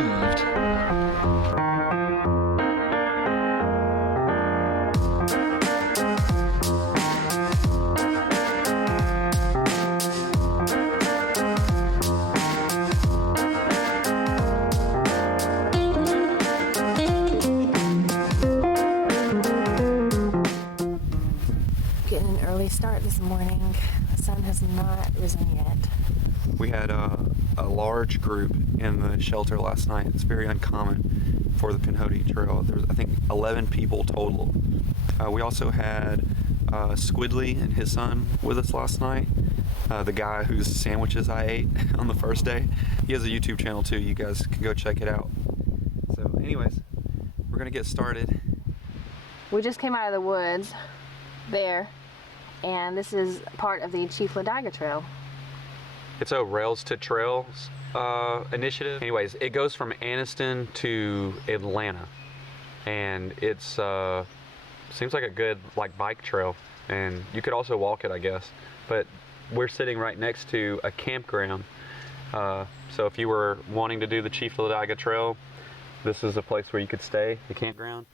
received. Getting an early start this morning. The sun has not risen yet. We had a large group in the shelter last night. It's very uncommon for the Pinhoti Trail. There was, I think, 11 people total. We also had Squidly and his son with us last night. The guy whose sandwiches I ate on the first day. He has a YouTube channel too. You guys can go check it out. So anyways, we're gonna get started. We just came out of the woods there, and this is part of the Chief Ladiga Trail. It's a Rails to Trails initiative. Anyways, it goes from Anniston to Atlanta, and it's seems like a good bike trail, and you could also walk it, I guess. But we're sitting right next to a campground, so if you were wanting to do the Chief Ladiga Trail, this is a place where you could stay, the campground.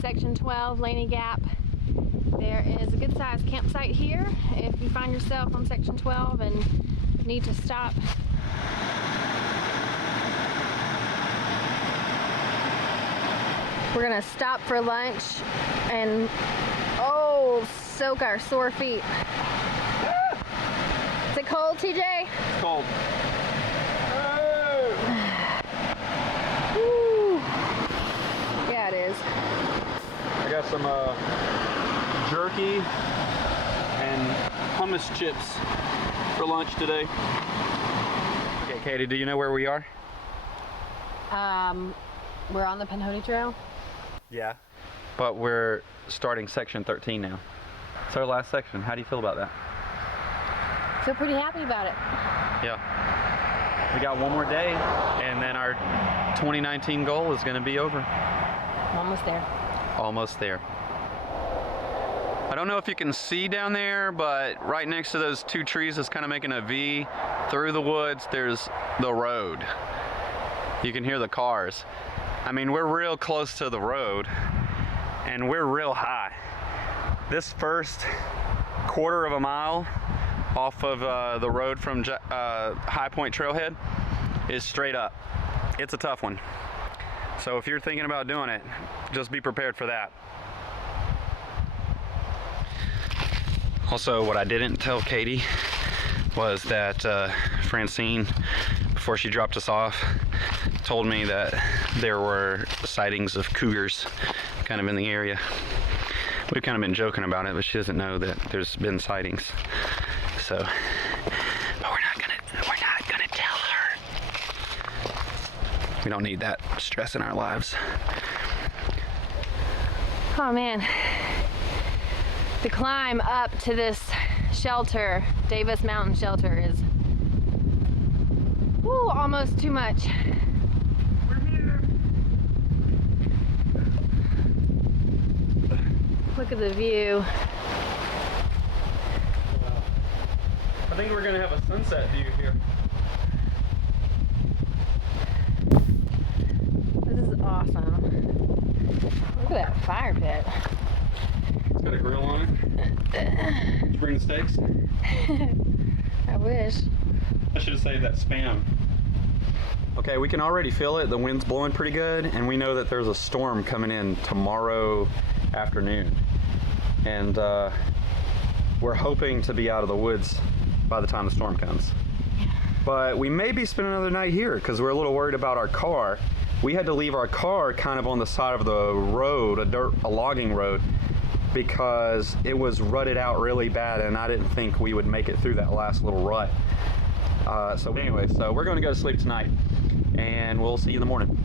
Section 12, Laney Gap. There is a good sized campsite here if you find yourself on Section 12 and need to stop. We're gonna stop for lunch and soak our sore feet. Is it cold, TJ? It's cold. Woo. Yeah, it is. I got some jerky and hummus chips for lunch today. Okay, Katie, do you know where we are? We're on the Pinhoti Trail. Yeah. But we're starting section 13 now. It's our last section. How do you feel about that? Feel pretty happy about it. Yeah. We got one more day, and then our 2019 goal is going to be over. Almost there. Almost there. I don't know if you can see down there, but right next to those two trees that's kind of making a V through the woods, there's the road. You can hear the cars. I mean, we're real close to the road, and we're real high. This first quarter of a mile off of the road from High Point Trailhead is straight up. It's a tough one. So if you're thinking about doing it, just be prepared for that. Also, what I didn't tell Katie was that Francine, before she dropped us off, told me that there were sightings of cougars kind of in the area. We've kind of been joking about it, but she doesn't know that there's been sightings. So, but we're not gonna tell her. We don't need that stress in our lives. Oh man. The climb up to this shelter, Davis Mountain Shelter, is almost too much. We're here. Look at the view. I think we're gonna have a sunset view here. This is awesome. Look at that fire pit. It's got a grill on it. Did you bring the steaks? I wish. I should have saved that Spam. Okay, we can already feel it. The wind's blowing pretty good, and we know that there's a storm coming in tomorrow afternoon. And we're hoping to be out of the woods by the time the storm comes. But we may be spending another night here because we're a little worried about our car. We had to leave our car kind of on the side of the road, a logging road, because it was rutted out really bad, and I didn't think we would make it through that last little rut. So anyway, so we're going to go to sleep tonight, and we'll see you in the morning.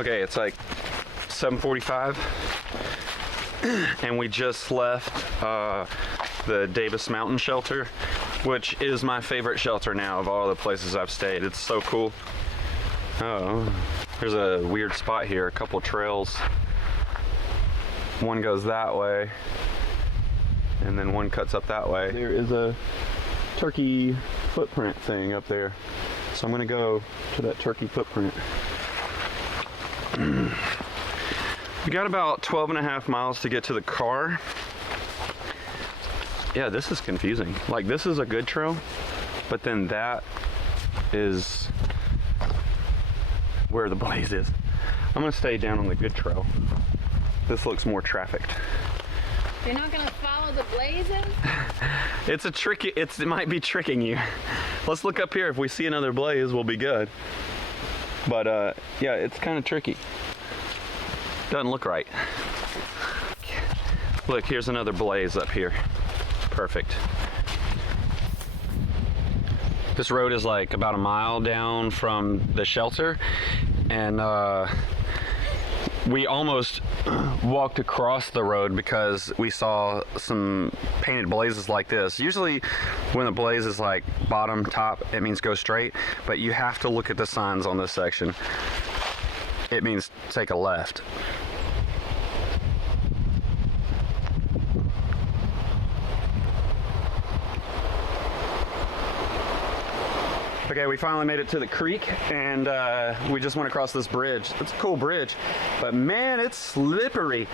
Okay, it's like 7:45, and we just left the Davis Mountain Shelter, which is my favorite shelter now of all the places I've stayed. It's so cool. Oh, there's a weird spot here, a couple trails. One goes that way, and then one cuts up that way. There is a turkey footprint thing up there, so I'm gonna go to that turkey footprint. We got about 12.5 miles to get to the car. Yeah, this is confusing. Like, this is a good trail, but then that is where the blaze is. I'm gonna stay down on the good trail. This looks more trafficked. You're not gonna follow the blazes? It's a tricky, it might be tricking you. Let's look up here. If we see another blaze, we'll be good. But yeah, it's kind of tricky. Doesn't look right. Look, here's another blaze up here. Perfect. This road is like about a mile down from the shelter, and we almost walked across the road because we saw some painted blazes like this. Usually when the blaze is like bottom, top, it means go straight, but you have to look at the signs on this section. It means take a left. Okay, we finally made it to the creek, and we just went across this bridge. It's a cool bridge, but man, it's slippery.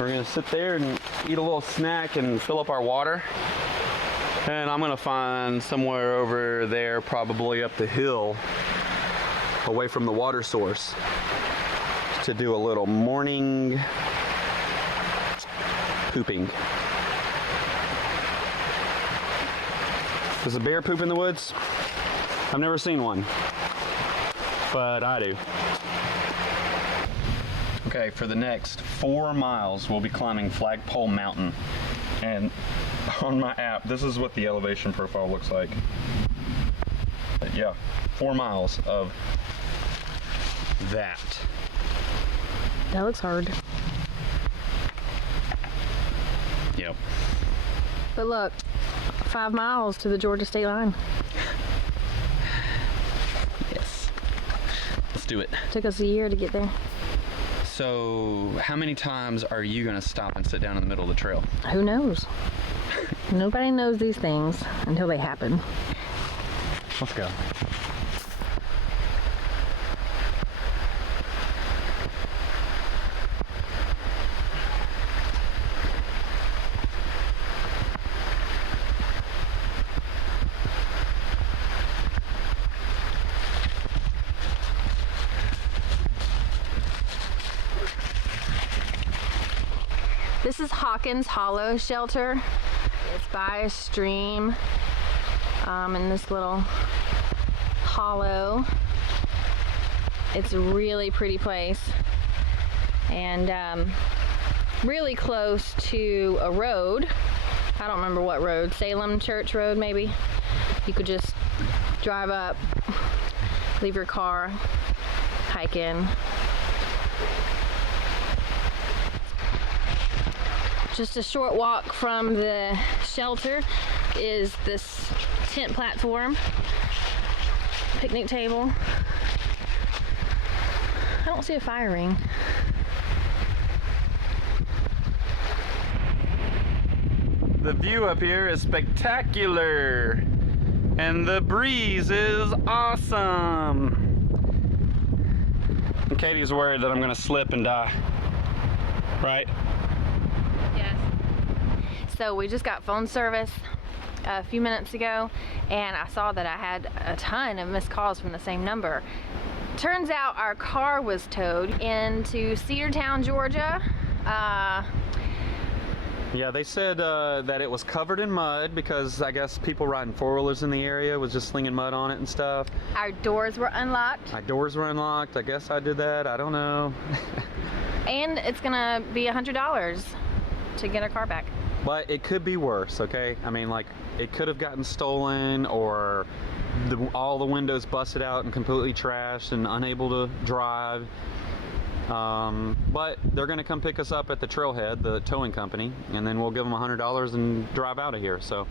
We're gonna sit there and eat a little snack and fill up our water. And I'm gonna find somewhere over there, probably up the hill, away from the water source, to do a little morning pooping. Does a bear poop in the woods? I've never seen one, but I do. Okay, for the next 4 miles, we'll be climbing Flagpole Mountain. And on my app, this is what the elevation profile looks like. But yeah, 4 miles of that. That looks hard. Yep. But look, 5 miles to the Georgia state line. Yes. Let's do it. Took us a year to get there. So, how many times are you gonna stop and sit down in the middle of the trail? Who knows? Nobody knows these things until they happen. Let's go. This is Hawkins Hollow Shelter. It's by a stream in this little hollow. It's a really pretty place, and really close to a road. I don't remember what road, Salem Church Road maybe. You could just drive up, leave your car, hike in. Just a short walk from the shelter is this tent platform, picnic table. I don't see a fire ring. The view up here is spectacular, and the breeze is awesome. And Katie's worried that I'm gonna slip and die, right? So we just got phone service a few minutes ago, and I saw that I had a ton of missed calls from the same number. Turns out our car was towed into Cedartown, Georgia. Yeah, they said that it was covered in mud because I guess people riding four-wheelers in the area was just slinging mud on it and stuff. Our doors were unlocked. My doors were unlocked. I guess I did that. I don't know. And it's gonna be $100 to get our car back. But it could be worse, okay? I mean, like, it could have gotten stolen, or all the windows busted out and completely trashed and unable to drive. But they're going to come pick us up at the trailhead, the towing company, and then we'll give them $100 and drive out of here. So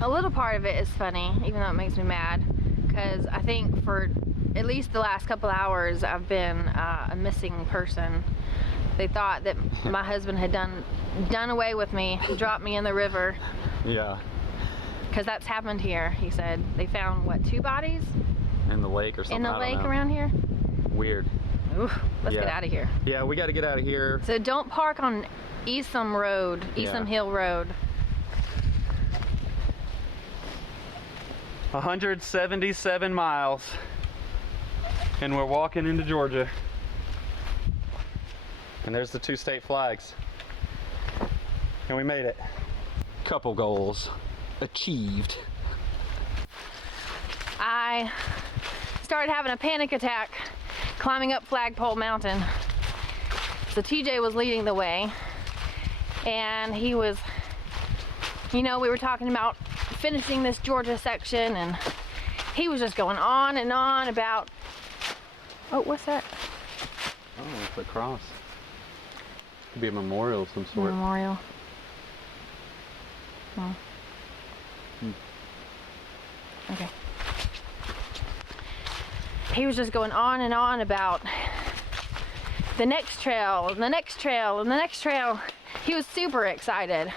a little part of it is funny, even though it makes me mad, because I think for at least the last couple hours I've been a missing person. They thought that my husband had done away with me, dropped me in the river. yeah, because that's happened here. He said they found, what, 2 bodies in the lake or something. in the lake around here. Weird. Ooh, let's get out of here. Yeah, we got to get out of here. So don't park on Esom Road, Esom Hill Road. 177 miles, and we're walking into Georgia. And there's the 2 state flags. And we made it. Couple goals achieved. I started having a panic attack climbing up Flagpole Mountain. So TJ was leading the way, and he was, you know, we were talking about finishing this Georgia section, and he was just going on and on about, oh, what's that? Oh, it's a cross. Could be a memorial of some sort. Memorial. Oh. Okay. He was just going on and on about the next trail, and the next trail, and the next trail. He was super excited.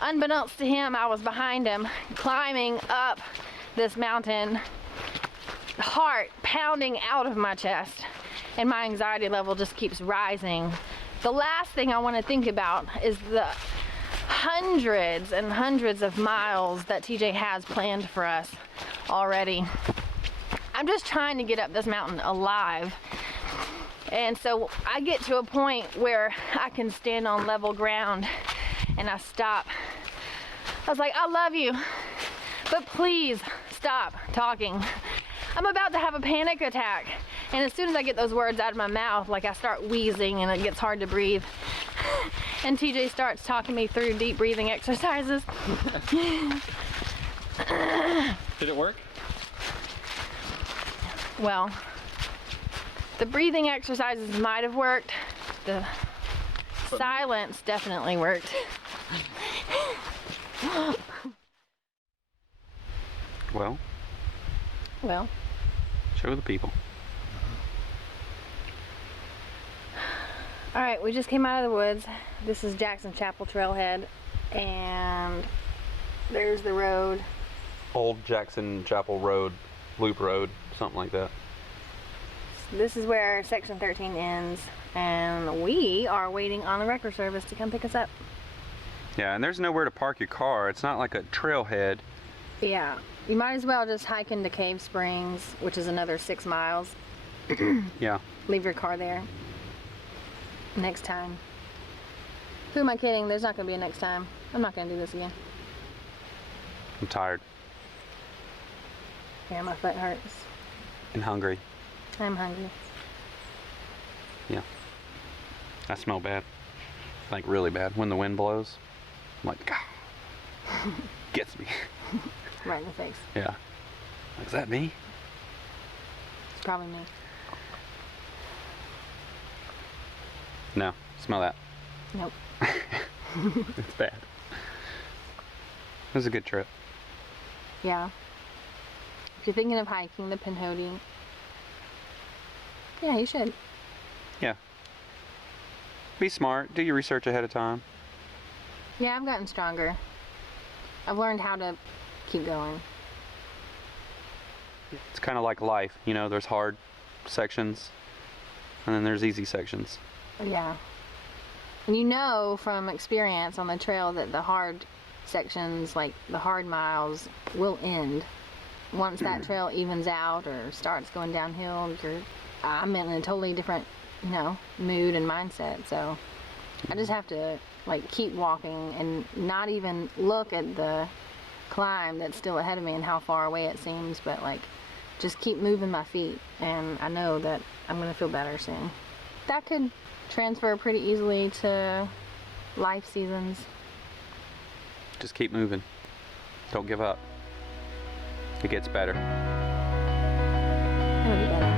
Unbeknownst to him, I was behind him, climbing up this mountain, heart pounding out of my chest, and my anxiety level just keeps rising. The last thing I want to think about is the hundreds and hundreds of miles that TJ has planned for us already. I'm just trying to get up this mountain alive. And so I get to a point where I can stand on level ground, and I stop. I was like, I love you, but please stop talking. I'm about to have a panic attack. And as soon as I get those words out of my mouth, like I start wheezing and it gets hard to breathe. And TJ starts talking me through deep breathing exercises. Did it work? Well, the breathing exercises might have worked. The silence definitely worked. Well, show the people. All right, we just came out of the woods. This is Jackson Chapel Trailhead, and there's the road. Old Jackson Chapel Road, Loop Road, something like that. This is where Section 13 ends, and we are waiting on the wrecker service to come pick us up. Yeah, and there's nowhere to park your car. It's not like a trailhead. Yeah, you might as well just hike into Cave Springs, which is another 6 miles. Yeah. Leave your car there. Next time. Who am I kidding? There's not going to be a next time. I'm not going to do this again. I'm tired. Yeah, my foot hurts. And hungry. I'm hungry. Yeah. I smell bad. Like really bad. When the wind blows, I'm like, God. Gets me. Right in the face. Yeah. Like, is that me? It's probably me. No. Smell that. Nope. It's bad. It was a good trip. Yeah. If you're thinking of hiking the Pinhoti, yeah, you should. Yeah. Be smart. Do your research ahead of time. Yeah, I've gotten stronger. I've learned how to keep going. It's kind of like life. You know, there's hard sections, and then there's easy sections. Yeah. And you know from experience on the trail that the hard sections, like the hard miles, will end. Once that trail evens out or starts going downhill, I'm in a totally different, you know, mood and mindset. So I just have to like keep walking and not even look at the climb that's still ahead of me and how far away it seems, but like just keep moving my feet, and I know that I'm gonna feel better soon. That could transfer pretty easily to life seasons. Just keep moving. Don't give up. It gets better. It'll be better.